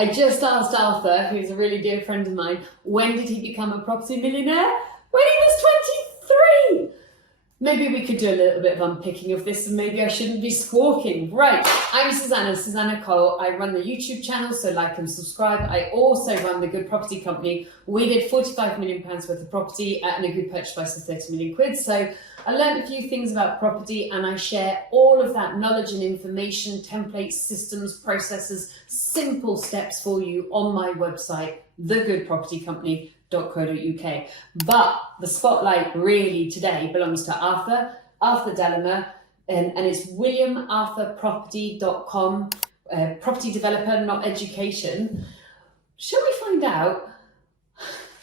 I just asked Arthur, who's a really dear friend of mine, when did he become a property millionaire? When he was 23! Maybe we could do a little bit of unpicking of this, and maybe I shouldn't be squawking. Right, I'm Susannah Cole. I run the YouTube channel, so like and subscribe. I also run the Good Property Company. We did £45 million worth of property and a good purchase price of 30 million quid. So I learned a few things about property, and I share all of that knowledge and information, templates, systems, processes, simple steps for you on my website, thegoodpropertycompany.com. .co.uk. But the spotlight really today belongs to Arthur Delamere, and it's williamarthurproperty.com, property developer, not education. Shall we find out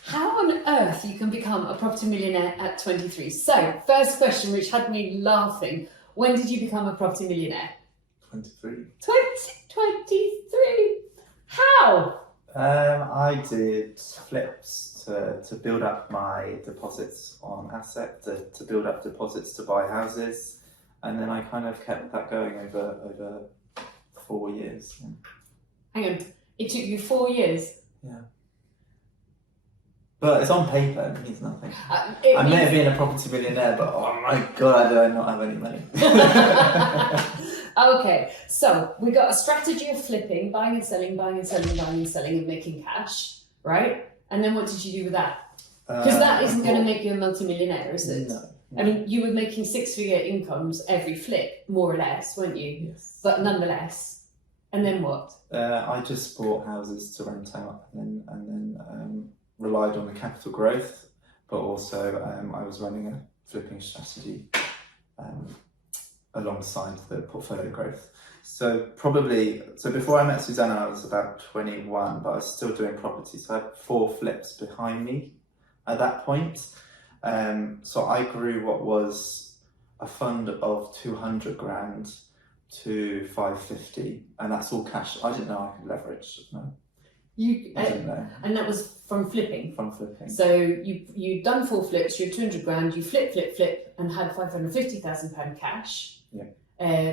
how on earth you can become a property millionaire at 23? So, first question, which had me laughing, when did you become a property millionaire? 23. 2023. How? I did flips to build up my deposits on assets, to build up deposits to buy houses, and then I kind of kept that going over 4 years. Hang on, it took you 4 years? Yeah. But it's on paper, it means nothing. I means... may have been a property millionaire, but oh my god, I do not have any money. Okay, so we got a strategy of flipping, buying and selling, buying and selling, buying and selling, and making cash, right? And then what did you do with that? Because that isn't going to make you a multi-millionaire, is it? No. I mean, you were making six-figure incomes every flip, more or less, weren't you? Yes. But nonetheless. And then what? I just bought houses to rent out, and then relied on the capital growth, but also I was running a flipping strategy alongside the portfolio growth. So before I met Susannah, I was about 21, but I was still doing property. So I had 4 flips behind me at that point. So I grew what was a fund of 200 grand to 550, and that's all cash. I didn't know I could leverage. No. I didn't know. And that was from flipping? From flipping. So you'd done 4 flips, you had 200 grand, you flip, and had £550,000 cash. Yeah.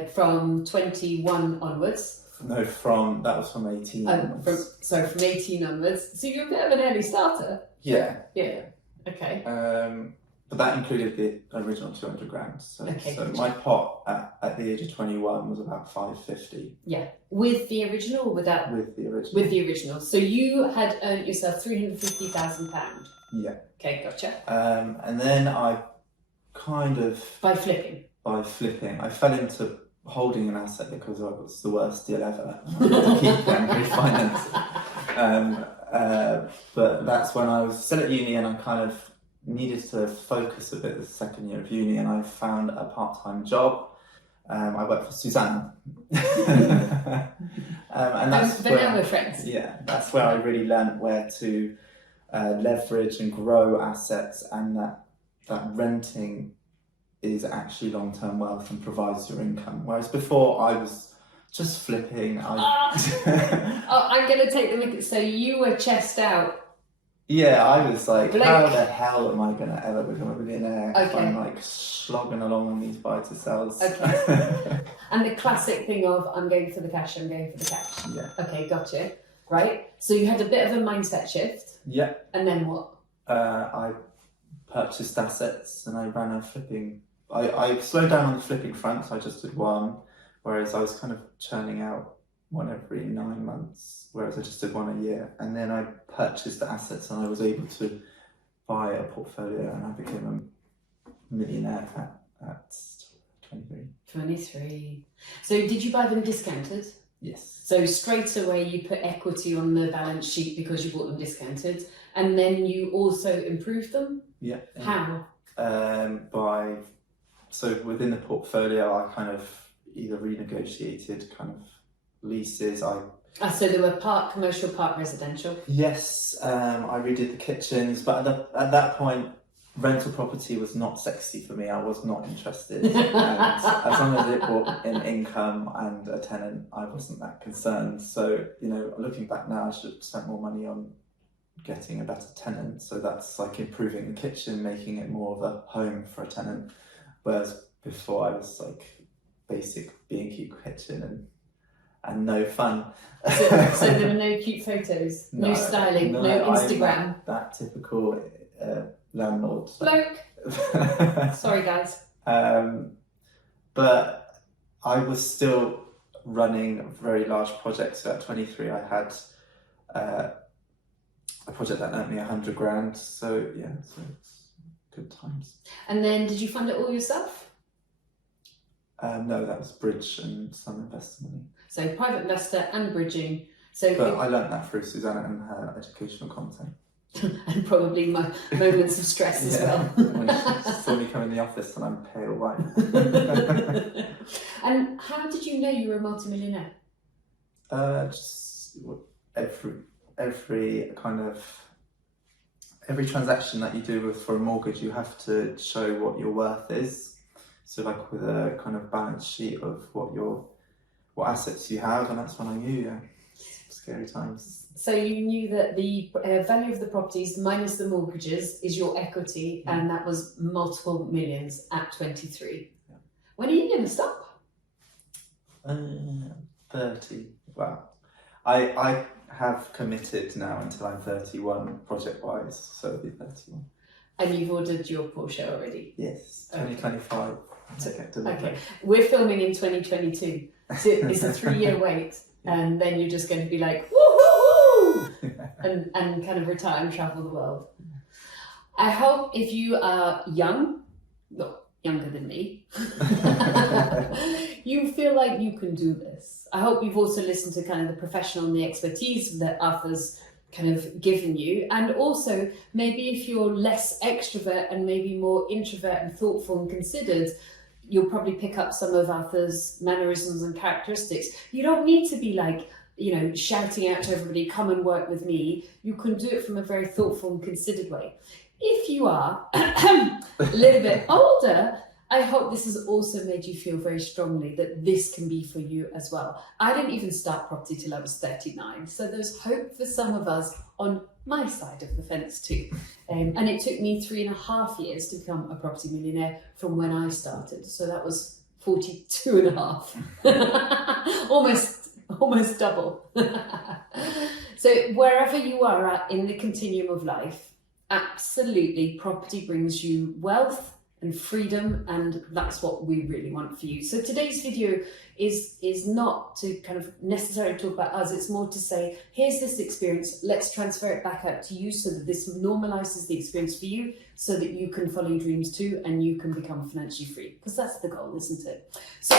From 21 onwards. No, that was from 18 onwards. From 18 onwards. So you're a bit of an early starter. Yeah. Yeah. Okay. But that included the original 200 grand. So my pot at the age of 21 was about 550. Yeah. With the original or without? With the original. With the original. So you had earned yourself £350,000. Yeah. Okay, gotcha. And then I kind of... By flipping, I fell into holding an asset because it was the worst deal ever. I had to keep getting refinanced. But that's when I was still at uni, and I kind of needed to focus a bit the second year of uni, and I found a part-time job. I worked for Susannah. And that's but now we're friends. Yeah, that's where I really learned where to leverage and grow assets, and that renting is actually long-term wealth and provides your income. Whereas before I was just flipping. I'm going to take the mic. So you were chest out. Yeah, I was like, how the hell am I going to ever become a millionaire if I'm like slogging along on these buy-to-sells? Okay. And the classic thing of, I'm going for the cash. Yeah. Okay, gotcha. Right. So you had a bit of a mindset shift. Yeah. And then what? I purchased assets and I ran a flipping. I slowed down on the flipping front, so I just did one, whereas I was kind of churning out one every 9 months, whereas I just did one a year. And then I purchased the assets and I was able to buy a portfolio, and I became a millionaire at 23. 23. So did you buy them discounted? Yes. So straight away you put equity on the balance sheet because you bought them discounted, and then you also improved them? Yeah. How? So within the portfolio, I kind of either renegotiated kind of leases. So they were part commercial, part residential? Yes, I redid the kitchens, but at that point, rental property was not sexy for me. I was not interested. And as long as it brought in income and a tenant, I wasn't that concerned. So, looking back now, I should have spent more money on getting a better tenant. So that's like improving the kitchen, making it more of a home for a tenant. Whereas before I was like basic B&Q kitchen, and no fun. So there were no cute photos, no styling, no Instagram. I'm that typical landlord. Bloke. Sorry, guys. But I was still running very large projects. So at 23, I had a project that earned me 100 grand. So yeah, so it's good times. And then did you fund it all yourself? No, that was bridge and some investor money. So private investor and bridging. But I learned that through Susannah and her educational content. And probably my moments of stress as well. When she saw me come in the office and I'm pale white. And how did you know you were a multimillionaire? Just every transaction that you do for a mortgage, you have to show what your worth is. So like with a kind of balance sheet of what assets you have, and that's when I knew, yeah, scary times. So you knew that the value of the properties minus the mortgages is your equity, and that was multiple millions at 23. Yeah. When are you going to stop? 30. Well, I have committed now until I'm 31 project-wise, so it'll be 31. And you've ordered your Porsche already? Yes, 2025. Okay, we're filming in 2022, so it's a 3-year wait, and then you're just going to be like, woohoo, and kind of retire and travel the world. I hope if you are young, well, younger than me, you feel like you can do this. I hope you've also listened to kind of the professional and the expertise that Arthur's kind of given you, and also maybe if you're less extrovert and maybe more introvert and thoughtful and considered, you'll probably pick up some of Arthur's mannerisms and characteristics. You don't need to be like, you know, shouting out to everybody, come and work with me. You can do it from a very thoughtful and considered way. If you are a little bit older, I hope this has also made you feel very strongly that this can be for you as well. I didn't even start property till I was 39, so there's hope for some of us on my side of the fence too. And it took me 3.5 years to become a property millionaire from when I started, so that was 42 and a half. almost double. So wherever you are at in the continuum of life, absolutely property brings you wealth and freedom, and that's what we really want for you. So today's video is not to kind of necessarily talk about us, it's more to say, here's this experience, let's transfer it back out to you so that this normalizes the experience for you, so that you can follow your dreams too and you can become financially free, because that's the goal, isn't it? So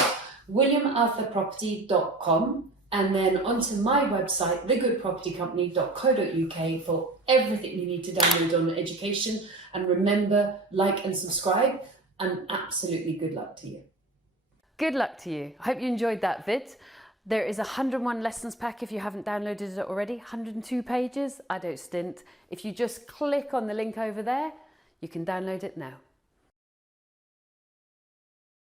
williamarthurproperty.com, and then onto my website, thegoodpropertycompany.co.uk, for everything you need to download on education. And remember, like and subscribe, and absolutely good luck to you. Good luck to you. I hope you enjoyed that vid. There is 101 lessons pack if you haven't downloaded it already, 102 pages, I don't stint. If you just click on the link over there, you can download it now.